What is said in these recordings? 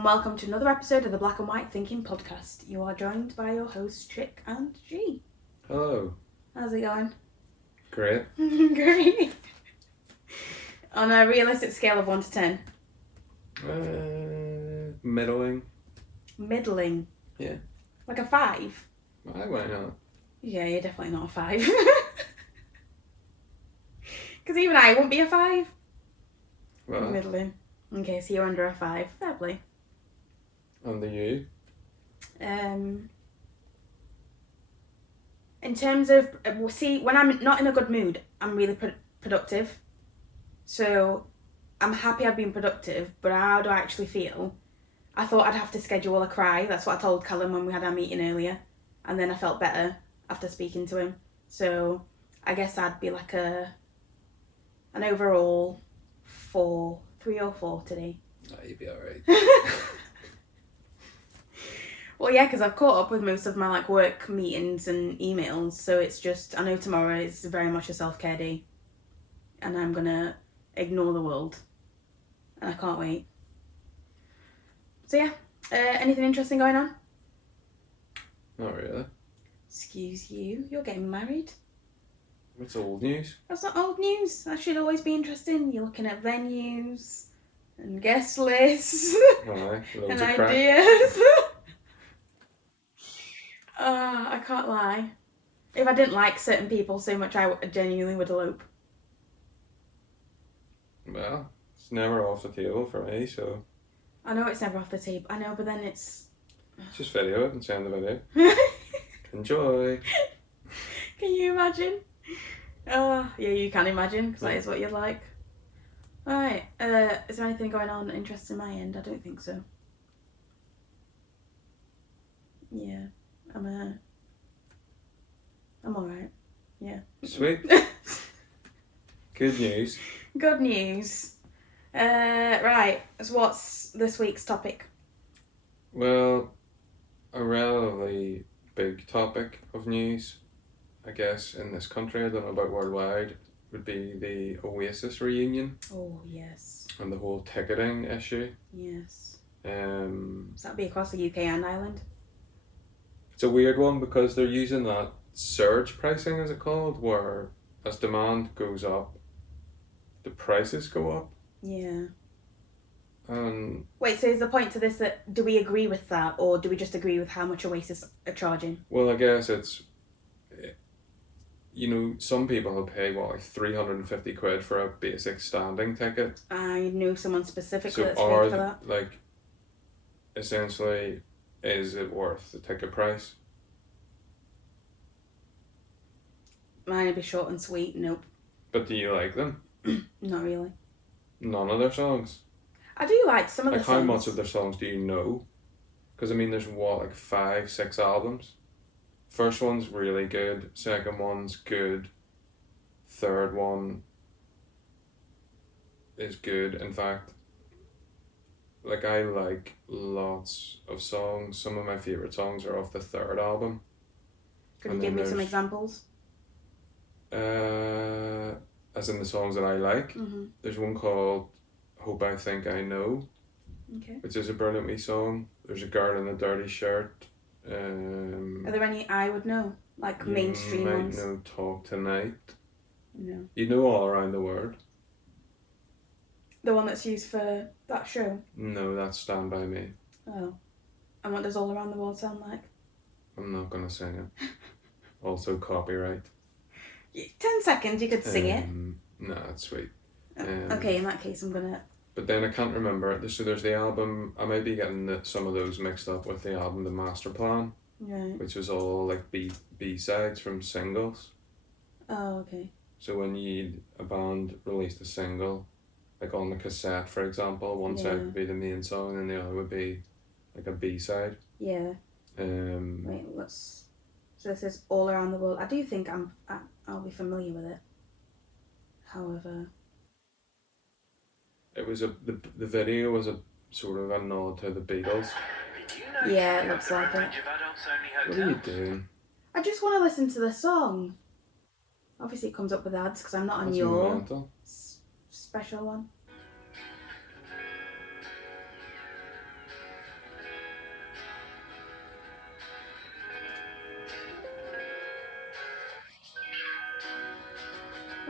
and welcome to another episode of the Black and White Thinking Podcast. You are joined by your hosts, Chick and G. Hello. How's it going? Great. Great. On a realistic scale of 1 to 10? Middling. Middling? Yeah. Like a 5? Why not? Yeah, you're definitely not a 5. Because even I won't be a 5. Well, Middling. Okay, so you're under a 5. Fair play. Under you? In terms of, see, when I'm not in a good mood, I'm really productive. So I'm happy I've been productive, but how do I actually feel? I thought I'd have to schedule a cry. That's what I told Callum when we had our meeting earlier. And then I felt better after speaking to him. So I guess I'd be like an overall 3 or 4 today. Oh, you'd be alright. Well, yeah, because I've caught up with most of my work meetings and emails, so it's just, I know tomorrow is very much a self-care day, and I'm gonna ignore the world, and I can't wait. So yeah, anything interesting going on? Not really. Excuse you, you're getting married. It's old news. That's not old news. That should always be interesting. You're looking at venues and guest lists Aye, and loads of crap. ideas. I can't lie. If I didn't like certain people so much, I genuinely would elope. Well, it's never off the table for me, so I know it's never off the table. I know, but then it's... just video it and send the video. Enjoy. Can you imagine? Yeah, you can imagine, because that is what you'd like. Alright, is there anything going on interesting my end? I don't think so. Yeah, I'm alright. Yeah. Sweet. Good news. Good news. Right, so what's this week's topic? Well, a relatively big topic of news, I guess, in this country, I don't know about worldwide, would be the Oasis reunion. Oh, yes. And the whole ticketing issue. Yes. Does that be across the UK and Ireland? It's a weird one because they're using that surge pricing, is it called, where as demand goes up, the prices go up. Yeah. Wait, so is the point to this that do we agree with that, or do we just agree with how much Oasis are charging? Well, I guess it's, some people will pay, 350 quid for a basic standing ticket. I knew someone specifically that's paid for that. Essentially, is it worth the ticket price? Mine would be short and sweet, nope. But do you like them? Not really. None of their songs? I do like some of the songs. How much of their songs do you know? Because, 5, 6 albums? First one's really good, second one's good, third one is good. In fact, I like lots of songs. Some of my favourite songs are off the third album. Could you give me some examples? As in the songs that I like. Mm-hmm. There's one called Hope I Think I Know, okay, which is a brilliant wee song. There's a Girl in a Dirty Shirt. Are there any I would know? Mainstream ones? You might know Talk Tonight. No. You know All Around the World? The one that's used for that show? No, that's Stand By Me. Oh. And what does All Around the World sound like? I'm not going to sing it. Also copyright. 10 seconds, you could sing it. No, it's sweet. Okay, in that case I'm going to... But then I can't remember it. So there's the album, I might be getting some of those mixed up with the album The Master Plan. Right. Which was all B-sides from singles. Oh, okay. So when a band released a single, on the cassette, for example, one side would be the main song and the other would be a B-side. Yeah. Wait, so this is All Around the World. I do think I'll be familiar with it. However... It was the video was a sort of a nod to the Beatles. Yeah, it looks like it. What are you doing? I just want to listen to the song. Obviously it comes up with ads because I'm not on your special one.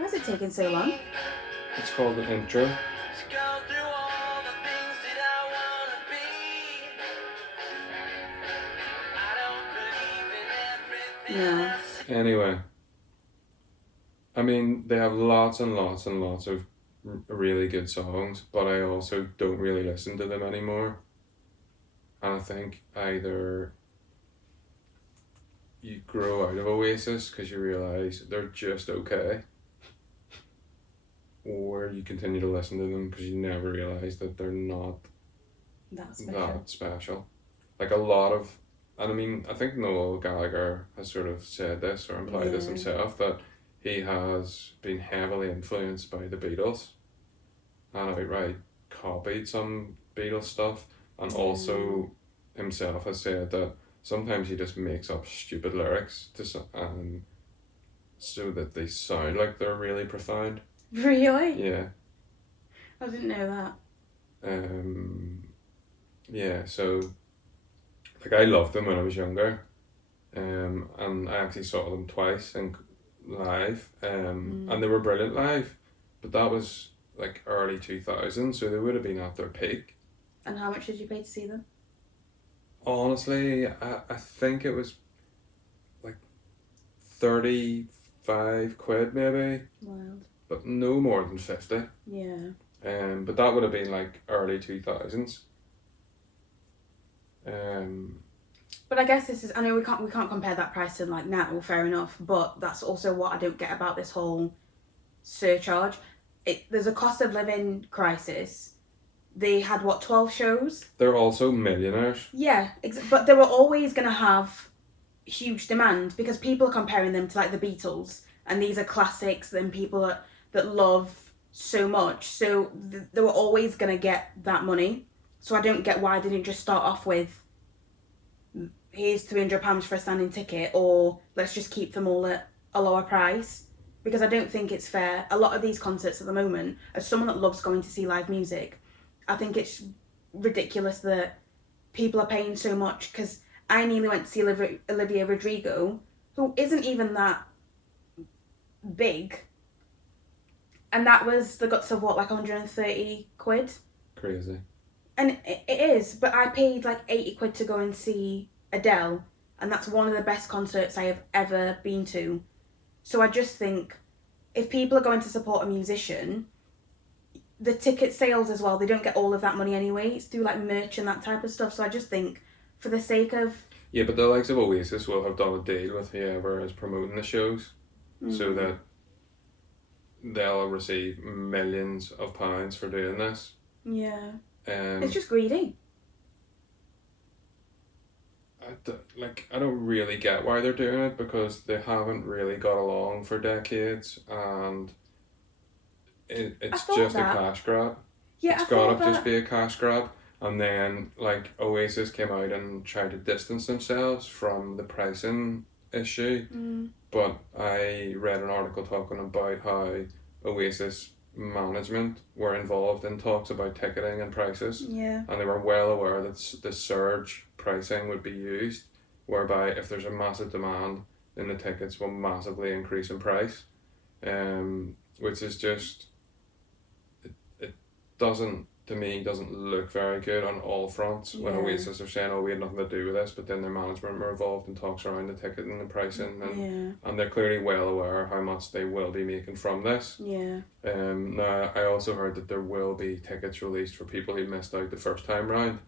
Why is it taking so long? It's called the intro. No. Anyway, I mean, they have lots and lots and lots of really good songs, but I also don't really listen to them anymore. And I think either you grow out of Oasis because you realise they're just okay, or you continue to listen to them because you never realise that they're not That's special. that special. Like a lot of, and I mean, I think Noel Gallagher has sort of said this or implied this himself, that he has been heavily influenced by the Beatles and outright copied some Beatles stuff, and also himself has said that sometimes he just makes up stupid lyrics so that they sound like they're really profound. Really? Yeah. I didn't know that. Yeah, so like I loved them when I was younger, and I actually saw them twice live, and they were brilliant live, but that was like early 2000s, so they would have been at their peak. And how much did you pay to see them? Honestly, I think it was like 35 quid maybe. Wild. But no more than 50. Yeah. But that would have been like early 2000s. But I guess this is, I know we can't compare that price to like now, fair enough, but that's also what I don't get about this whole surcharge. There's a cost of living crisis. They had 12 shows? They're also millionaires. Yeah, but they were always going to have huge demand because people are comparing them to like the Beatles, and these are classics and people that love so much, so they were always going to get that money. So I don't get why they didn't just start off with, here's £300 for a standing ticket, or let's just keep them all at a lower price, because I don't think it's fair. A lot of these concerts at the moment, as someone that loves going to see live music, I think it's ridiculous that people are paying so much, because I nearly went to see Olivia Rodrigo, who isn't even that big, and that was the guts of like 130 quid. Crazy. And it is, but I paid like 80 quid to go and see Adele, and that's one of the best concerts I have ever been to. So I just think if people are going to support a musician, the ticket sales as well, they don't get all of that money anyway. It's through like merch and that type of stuff. So I just think for the sake of... Yeah, but the likes of Oasis will have done a deal with whoever is promoting the shows, so that they'll receive millions of pounds for doing this. Yeah. It's just greedy. I don't really get why they're doing it, because they haven't really got along for decades, and it's just a cash grab. Yeah, it's gotta just be a cash grab. And then like Oasis came out and tried to distance themselves from the pricing issue, but I read an article talking about how Oasis management were involved in talks about ticketing and prices, and they were well aware that the surge pricing would be used, whereby if there's a massive demand, then the tickets will massively increase in price, which is just it doesn't look very good on all fronts when Oasis are saying, oh, we had nothing to do with this, but then their management were involved in talks around the ticketing and the pricing, and they're clearly well aware how much they will be making from this. Now I also heard that there will be tickets released for people who missed out the first time round,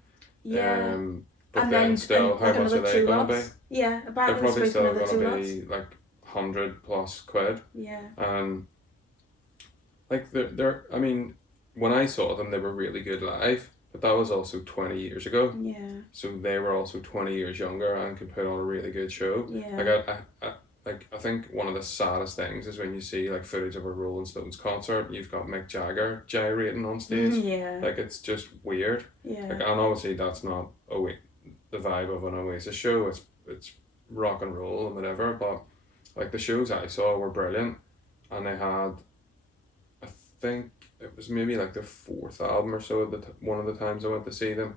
but and then still, how much are they going to be? Yeah, they're probably still going to be like 100+ quid. And like they're I mean, when I saw them, they were really good live, but that was also 20 years ago. So they were also 20 years younger and could put on a really good show. Like I think one of the saddest things is when you see like footage of a Rolling Stones concert, you've got Mick Jagger gyrating on stage. Like it's just weird. Like, and obviously that's not the vibe of an Oasis show. It's rock and roll and whatever. But like the shows I saw were brilliant, and they had, I think it was maybe like their fourth album or so one of the times I went to see them.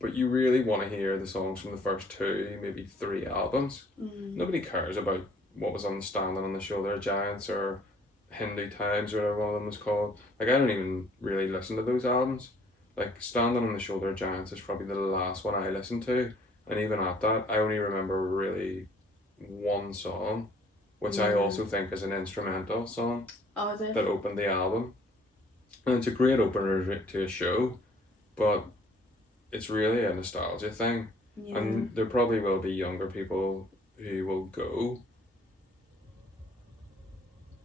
But you really want to hear the songs from the first 2, maybe 3 albums. Nobody cares about what was on Standing on the Shoulder of Giants or Hindu Times or whatever one of them was called. Like, I don't even really listen to those albums. Like, Standing on the Shoulder of Giants is probably the last one I listened to, and even at that, I only remember really one song, which I also think is an instrumental song that opened the album. And it's a great opener to a show, but it's really a nostalgia thing. Yeah. And there probably will be younger people who will go,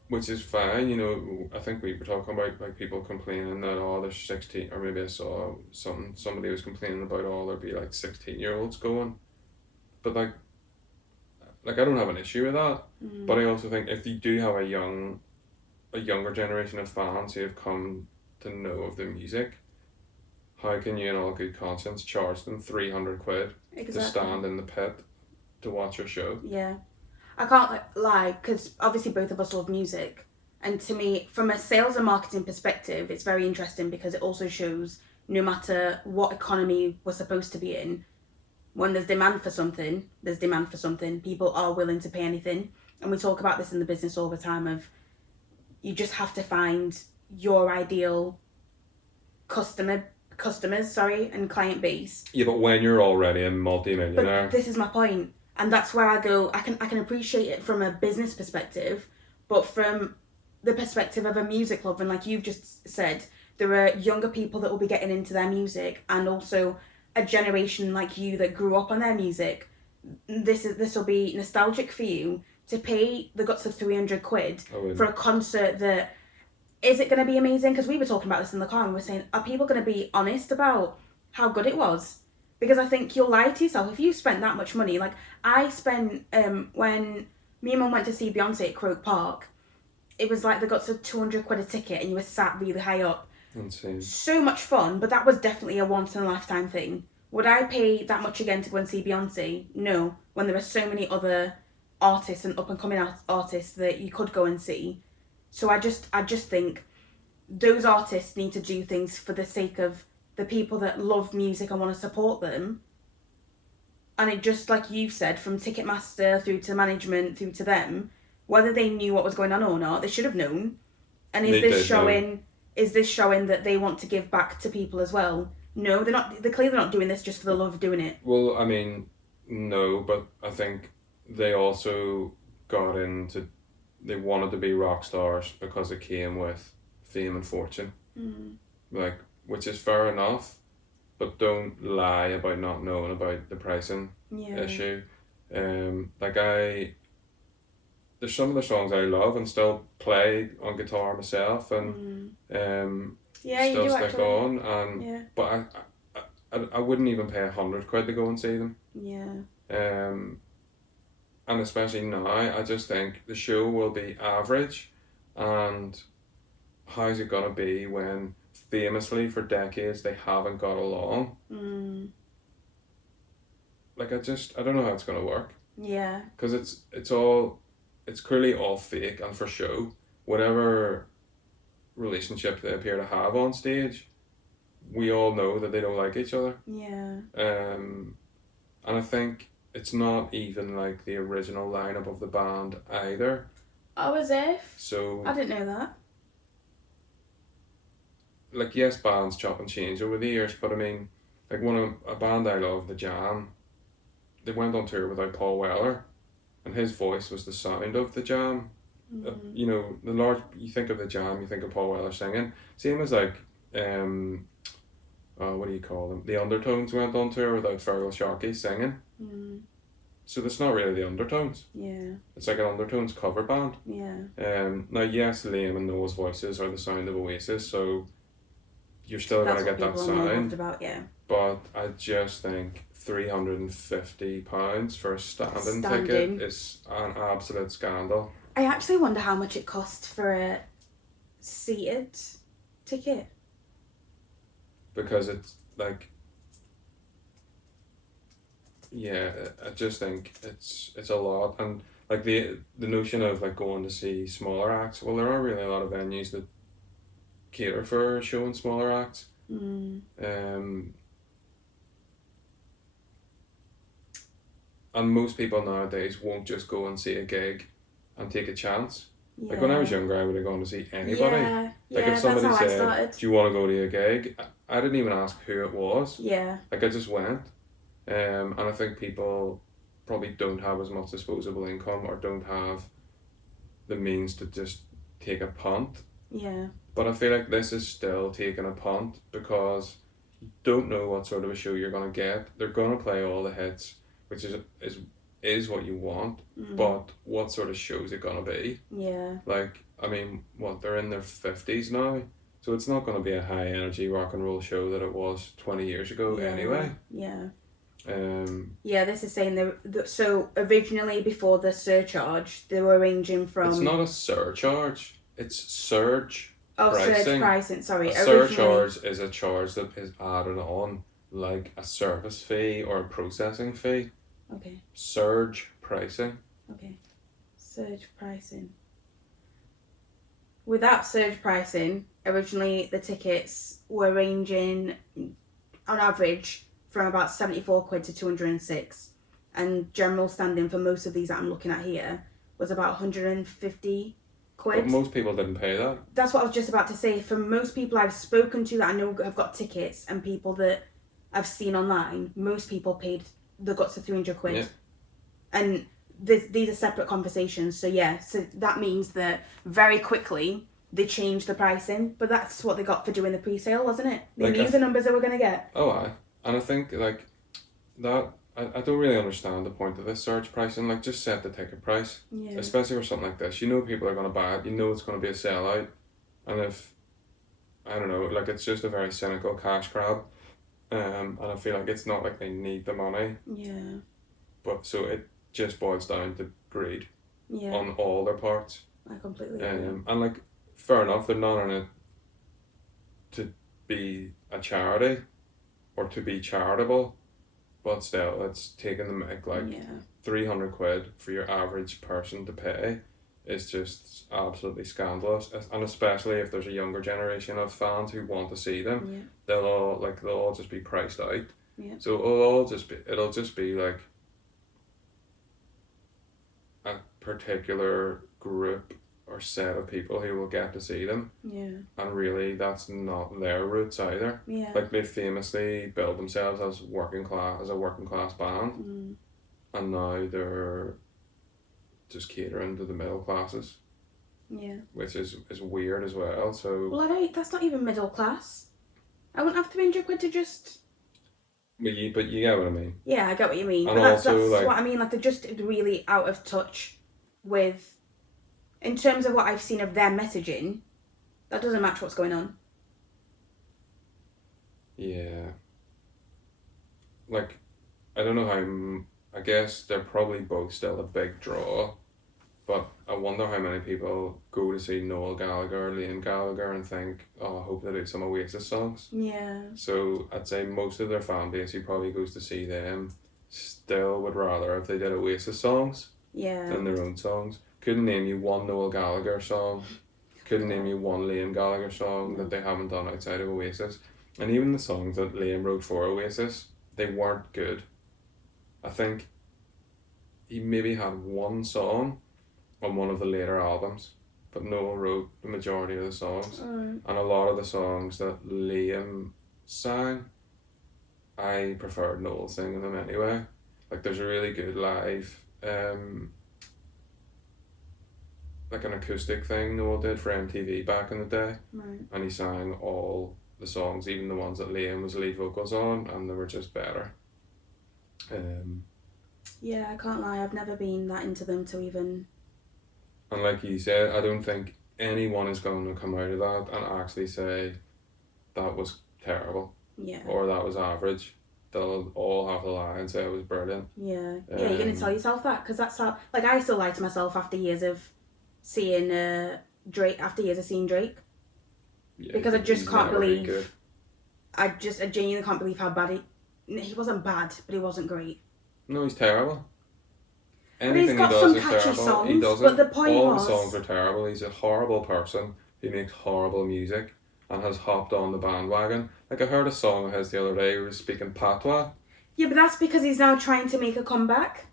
which is fine. You know, I think we were talking about like people complaining that there's 16, or maybe I saw somebody was complaining about there'd be like 16-year-olds going, but like I don't have an issue with that. But I also think if you do have a younger generation of fans who have come to know of the music, how can you in all good conscience charge them 300 quid to stand in the pit to watch your show? Yeah. I can't lie, because obviously both of us love music. And to me, from a sales and marketing perspective, it's very interesting because it also shows no matter what economy we're supposed to be in, when there's demand for something, there's demand for something. People are willing to pay anything. And we talk about this in the business all the time of you just have to find your ideal customers, and client base. Yeah, but when you're already a multi-millionaire. But this is my point. And that's where I go, I can appreciate it from a business perspective, but from the perspective of a music lover, and like you've just said, there are younger people that will be getting into their music, and also a generation like you that grew up on their music. This will be nostalgic for you to pay the guts of 300 quid for a concert that, is it going to be amazing? Because we were talking about this in the car and we were saying, are people going to be honest about how good it was? Because I think you'll lie to yourself if you spent that much money. Like I spent, when me and Mum went to see Beyonce at Croke Park, it was like the guts of 200 quid a ticket and you were sat really high up. Insane. So much fun, but that was definitely a once in a lifetime thing. Would I pay that much again to go and see Beyonce? No, when there are so many other artists and up and coming artists that you could go and see. So I just think those artists need to do things for the sake of the people that love music and want to support them. And it just, like you've said, from Ticketmaster through to management through to them, whether they knew what was going on or not, they should have known. And is this showing that they want to give back to people as well? No, they're not. They're clearly not doing this just for the love of doing it. Well, I mean, no, but I think they also they wanted to be rock stars because it came with fame and fortune. Like, which is fair enough, but don't lie about not knowing about the pricing issue. There's some of the songs I love and still play on guitar myself, and still stick on. And but I wouldn't even pay 100 quid to go and see them. Yeah. And especially now, I just think the show will be average, and how's it gonna be when famously for decades they haven't got along? Like I don't know how it's gonna work. Yeah. Because it's clearly all fake and for show. Whatever relationship they appear to have on stage, we all know that they don't like each other. Yeah. And I think it's not even like the original lineup of the band either. Oh, as if? So I didn't know that. Like, yes, bands chop and change over the years, but I mean, like a band I love, The Jam, they went on tour without Paul Weller, and his voice was the sound of The Jam. You know, you think of The Jam, you think of Paul Weller singing. Same as like, what do you call them? The Undertones went on tour without Feral Sharkey singing. So that's not really the Undertones. Yeah. It's like an Undertones cover band. Yeah. Now, yes, Liam and Noel's voices are the sound of Oasis, so you're still going to get that sound. But I just think £350 for a standing ticket is an absolute scandal. I actually wonder how much it costs for a seated ticket. Because it's like, yeah, I just think it's a lot. And like the notion of like going to see smaller acts, well, there are really a lot of venues that cater for showing smaller acts. And most people nowadays won't just go and see a gig and take a chance. Yeah. Like when I was younger, I would have gone to see anybody. Yeah, Like if that's somebody how I said, started. "Do you want to go to a gig?" I didn't even ask who it was. Yeah. Like I just went. And I think people probably don't have as much disposable income or don't have the means to just take a punt. Yeah. But I feel like this is still taking a punt because you don't know what sort of a show you're gonna get. They're gonna play all the hits, which is what you want. But what sort of show is it gonna be? Yeah. Like, I mean, what, they're in their 50s now, so it's not gonna be a high energy rock and roll show that it was 20 years ago anyway. Yeah. Yeah, this is saying so originally before the surcharge, they were ranging from. It's not a surcharge. It's surge. Surge pricing. Sorry. A surcharge is a charge that is added on, like a service fee or a processing fee. Okay. Surge pricing. Okay. Surge pricing. Without surge pricing, originally the tickets were ranging, on average, from about 74 quid to 206. And general standing for most of these that I'm looking at here was about 150 quid. But most people didn't pay that. That's what I was just about to say. For most people I've spoken to that I know have got tickets and people that I've seen online, most people paid the guts of 300 quid. Yeah. And these are separate conversations. So yeah, so that means that very quickly they changed the pricing. But that's what they got for doing the pre-sale, wasn't it? They knew the numbers they were going to get. Oh, aye. And I think like that, I don't really understand the point of this surge pricing. Like, just set the ticket price. Yeah. Especially for something like this. You know people are going to buy it. You know it's going to be a sellout. And if, I don't know, like it's just a very cynical cash grab. And I feel like it's not like they need the money. Yeah. But so it just boils down to greed. Yeah. On all their parts. I completely agree. And like, fair enough, they're not in it to be a charity or to be charitable, but still, it's taking the mick. Like, 300 quid for your average person to pay is just absolutely scandalous. And especially if there's a younger generation of fans who want to see them, they'll all just be priced out. Yeah. So it'll just be like a particular group or set of people who will get to see them. Yeah. And really, that's not their roots either. Yeah. Like, they famously build themselves as a working class band, and now they're just catering to the middle classes. Yeah. Which is weird as well. So. Well, that's not even middle class. I wouldn't have 300 quid to just. But you get what I mean. Yeah, I get what you mean. And but also, that's like, what I mean. Like, they're just really out of touch with. In terms of what I've seen of their messaging, that doesn't match what's going on. Yeah. Like, I don't know how. I guess they're probably both still a big draw, but I wonder how many people go to see Noel Gallagher, Liam Gallagher, and think, "Oh, I hope they do some Oasis songs." Yeah. So I'd say most of their fan base who probably goes to see them still would rather if they did Oasis songs than their own songs. Couldn't name you one Noel Gallagher song. Couldn't name you one Liam Gallagher song that they haven't done outside of Oasis. And even the songs that Liam wrote for Oasis, they weren't good. I think he maybe had one song on one of the later albums, but Noel wrote the majority of the songs. And a lot of the songs that Liam sang, I preferred Noel singing them anyway. Like, there's a really good live like an acoustic thing Noel did for MTV back in the day, and he sang all the songs, even the ones that Liam was lead vocals on, and they were just better. Yeah, I can't lie, I've never been that into them to even. And like you said, I don't think anyone is going to come out of that and actually say that was terrible, or that was average. They'll all have to lie and say it was brilliant. Yeah, you're going to tell yourself that, because that's how. Like, I still lie to myself after years of seeing Drake. Yeah, because I just can't believe. I genuinely can't believe how bad he wasn't bad, but he wasn't great. No, he's terrible. Anything he does is terrible. Songs, he doesn't. But the point all was, the songs are terrible. He's a horrible person who makes horrible music and has hopped on the bandwagon. Like, I heard a song of his the other day where he was speaking patois. Yeah, but that's because he's now trying to make a comeback.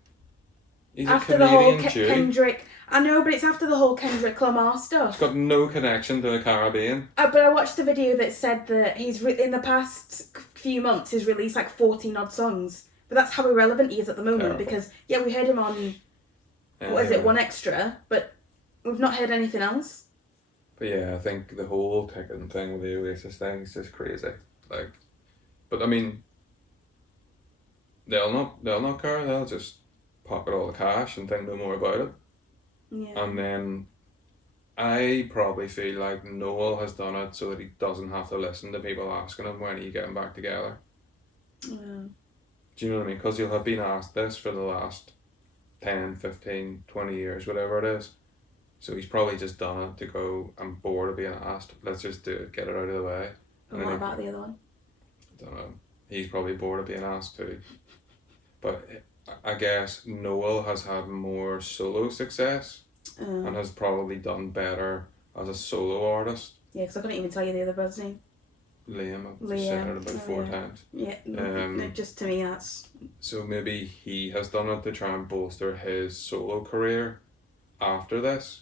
He's after a the whole Canadian Jew. Kendrick. I know, but it's after the whole Kendrick Lamar stuff. He's got no connection to the Caribbean. But I watched a video that said that he's in the past few months he's released like 14 odd songs. But that's how irrelevant he is at the moment. Terrible. Because we heard him on what is it, One Extra, but we've not heard anything else. But yeah, I think the whole ticketing thing with the Oasis thing is just crazy. Like, but I mean, they'll not care. They'll just pocket all the cash and think no more about it. Yeah. And then I probably feel like Noel has done it so that he doesn't have to listen to people asking him when are you getting back together. Yeah. Do you know what I mean? Because you'll have been asked this for the last 10, 15, 20 years, whatever it is. So he's probably just done it to go, I'm bored of being asked. Let's just do it, get it out of the way. And what about the other one? I don't know. He's probably bored of being asked too. But I guess Noel has had more solo success and has probably done better as a solo artist. Yeah, because I couldn't even tell you the other brother's name. Liam, I've just said it about 4 times. Yeah, no, just to me that's... So maybe he has done it to try and bolster his solo career after this.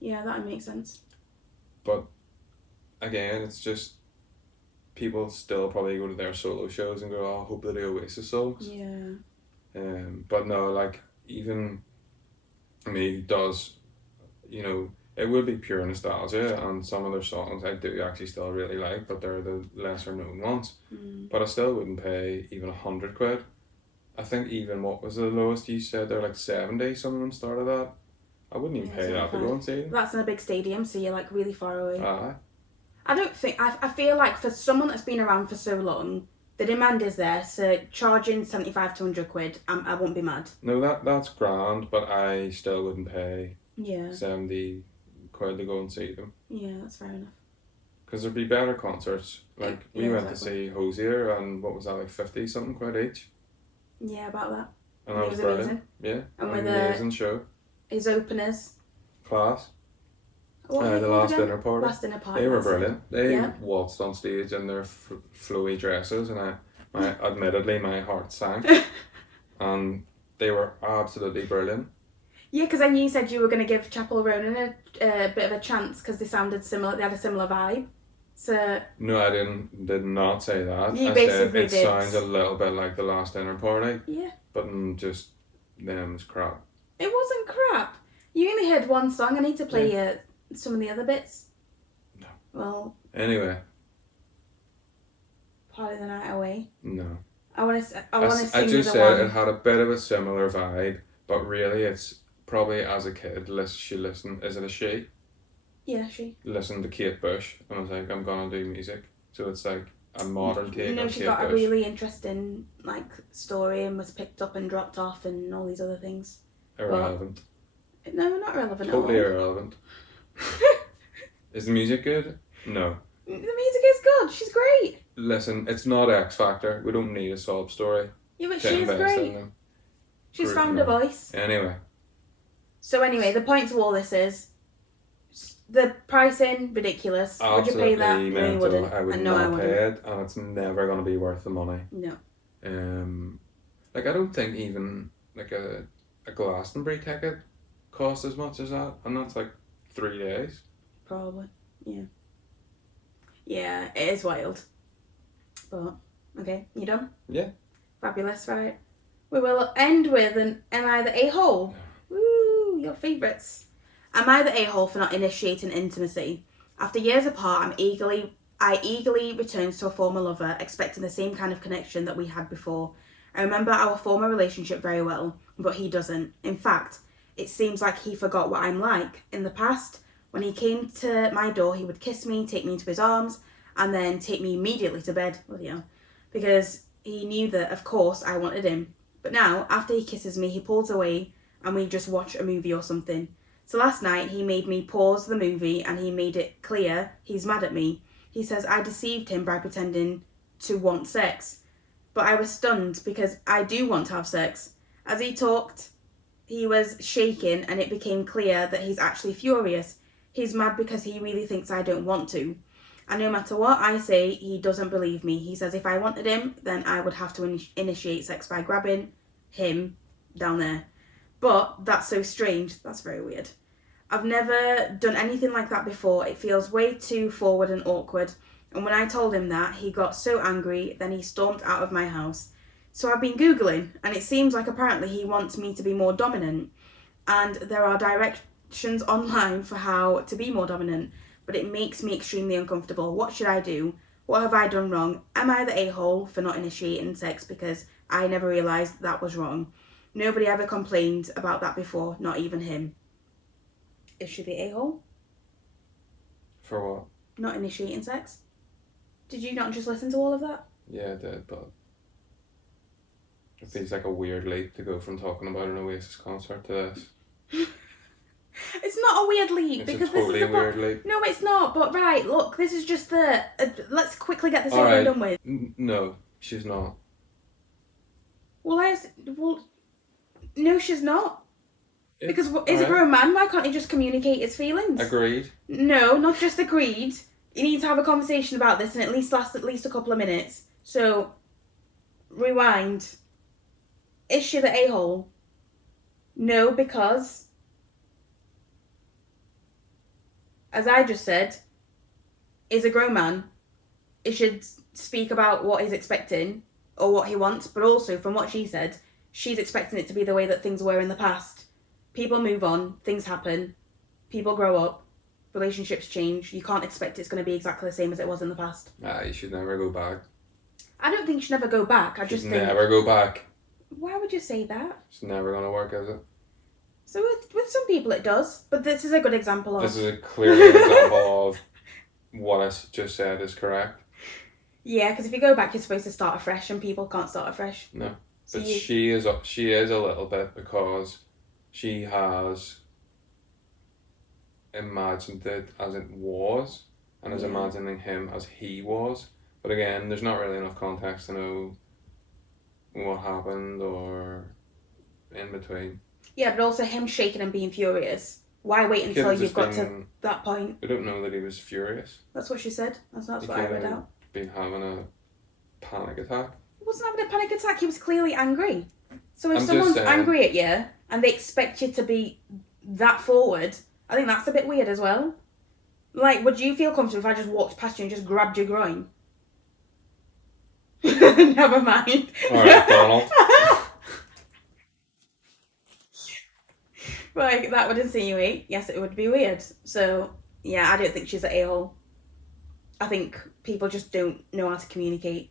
Yeah, that would make sense. But again, it's just people still probably go to their solo shows and go, oh, I hope they do Oasis songs. Yeah. But no, like, even, I mean, he does, you know, it would be pure nostalgia, and some of their songs I do actually still really like, but they're the lesser known ones. But I still wouldn't pay even £100. I think even, what was the lowest you said? They're like 70, some of them started at. I wouldn't even pay that to go and see them. That's in a big stadium, so you're like really far away. Aye. I don't think, I feel like for someone that's been around for so long, the demand is there, so charging 75 to £100, I won't be mad. No, that's grand, but I still wouldn't pay 70 quid to go and see them. Yeah, that's fair enough. Because there'd be better concerts. Like, we went to see Hosier, and what was that, like 50 something quid each? Yeah, about that. And that was brilliant. Amazing. Yeah, and with amazing show. His openers. Class. The Last dinner party. Last dinner party. They were brilliant. They waltzed on stage in their flowy dresses, and admittedly my heart sank. And they were absolutely brilliant. Yeah, because then you said you were going to give Chapel Ronan a bit of a chance because they sounded similar. They had a similar vibe. So no, I did not say that. You I basically said it sounds a little bit like the Last Dinner Party. Yeah. But just them was crap. It wasn't crap. You only heard one song. I need to play some of the other bits. No. Well. Anyway. Party the Night Away. No. I want to sing I just said it had a bit of a similar vibe, but really it's probably as a kid she listened. Is it a she? Yeah, she. Listened to Kate Bush and was like, I'm gonna do music. So it's like a modern take on Kate Bush. She got a really interesting story and was picked up and dropped off and all these other things. Irrelevant. But, no, not relevant totally at all. Irrelevant. Is the music good? No. The music is good. She's great. Listen, it's not X Factor. We don't need a sob story. Yeah, but she's great. She's found a voice. Anyway. So anyway, the point to all this is the pricing ridiculous. Absolutely would you pay that? Mental. No, you wouldn't. I would not pay it, and it's never going to be worth the money. No. I don't think even like a Glastonbury ticket costs as much as that, and that's like 3 days. Probably. Yeah. Yeah, it is wild. But okay, you done? Yeah. Fabulous, right? We will end with an Am I the A-hole? Woo, your favourites. Am I the a-hole for not initiating intimacy? After years apart, I eagerly returned to a former lover, expecting the same kind of connection that we had before. I remember our former relationship very well, but he doesn't. In fact, it seems like he forgot what I'm like. In the past, when he came to my door, he would kiss me, take me into his arms, and then take me immediately to bed. Bloody hell. Because he knew that, of course, I wanted him. But now, after he kisses me, he pulls away, and we just watch a movie or something. So last night, he made me pause the movie and he made it clear he's mad at me. He says I deceived him by pretending to want sex. But I was stunned because I do want to have sex. As he talked, he was shaking and it became clear that he's actually furious. He's mad because he really thinks I don't want to. And no matter what I say, he doesn't believe me. He says if I wanted him, then I would have to initiate sex by grabbing him down there. But that's so strange. That's very weird. I've never done anything like that before. It feels way too forward and awkward. And when I told him that, he got so angry, then he stormed out of my house. So I've been Googling, and it seems like apparently he wants me to be more dominant. And there are directions online for how to be more dominant, but it makes me extremely uncomfortable. What should I do? What have I done wrong? Am I the a-hole for not initiating sex because I never realised that was wrong? Nobody ever complained about that before, not even him. Is she the a-hole? For what? Not initiating sex? Did you not just listen to all of that? Yeah, I did, but it feels like a weird leap to go from talking about an Oasis concert to this. It's not a weird leap. It's because a totally this is weird leap. No, it's not. But right, look, this is just the... let's quickly get this All over right. and done with. No, she's not. Well, no, she's not. Because he's a alright. grown man. Why can't he just communicate his feelings? Agreed. No, not just agreed. You need to have a conversation about this and at least last at least a couple of minutes. So, rewind. Is she the a-hole? No, because, as I just said, is a grown man. He should speak about what he's expecting or what he wants, but also, from what she said, she's expecting it to be the way that things were in the past. People move on, things happen, people grow up, relationships change. You can't expect it's going to be exactly the same as it was in the past. You should never go back. I don't think you should never go back. I just think... Never go back. Why would you say that? It's never going to work, is it? So with some people it does, but this is a good example of... This is a clear example of what I just said is correct. Yeah, because if you go back, you're supposed to start afresh, and people can't start afresh. No, So but you... she is a little bit, because she has imagined it as it was and is imagining him as he was. But again, there's not really enough context to know what happened or in between. Yeah, but also him shaking and being furious. Why wait until you've got to that point? We don't know that he was furious. That's what she said. That's what I read out. Been having a panic attack. He wasn't having a panic attack. He was clearly angry. So if I'm someone's angry at you and they expect you to be that forward, I think that's a bit weird as well. Like, would you feel comfortable if I just walked past you and just grabbed your groin? Never mind. Alright, Donald. Like, that would insinuate, yes, it would be weird. So, yeah, I don't think she's an a-hole. I think people just don't know how to communicate.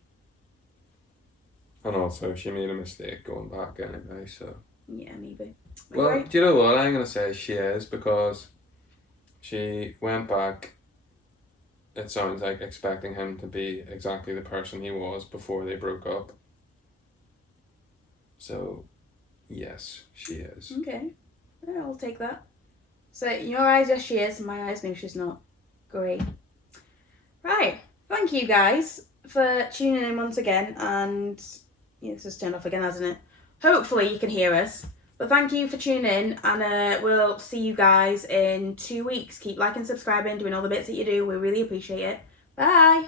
And also, she made a mistake going back anyway, so... Yeah, maybe. Well, do you know what? I'm going to say she is, because she went back, it sounds like, expecting him to be exactly the person he was before they broke up. So, yes, she is. Okay. Yeah, I'll take that. So, in your eyes, yes, she is. In my eyes, no, she's not. Great. Right. Thank you, guys, for tuning in once again. And, yeah, this has turned off again, hasn't it? Hopefully you can hear us. But thank you for tuning in, and we'll see you guys in 2 weeks. Keep liking, subscribing, doing all the bits that you do. We really appreciate it. Bye!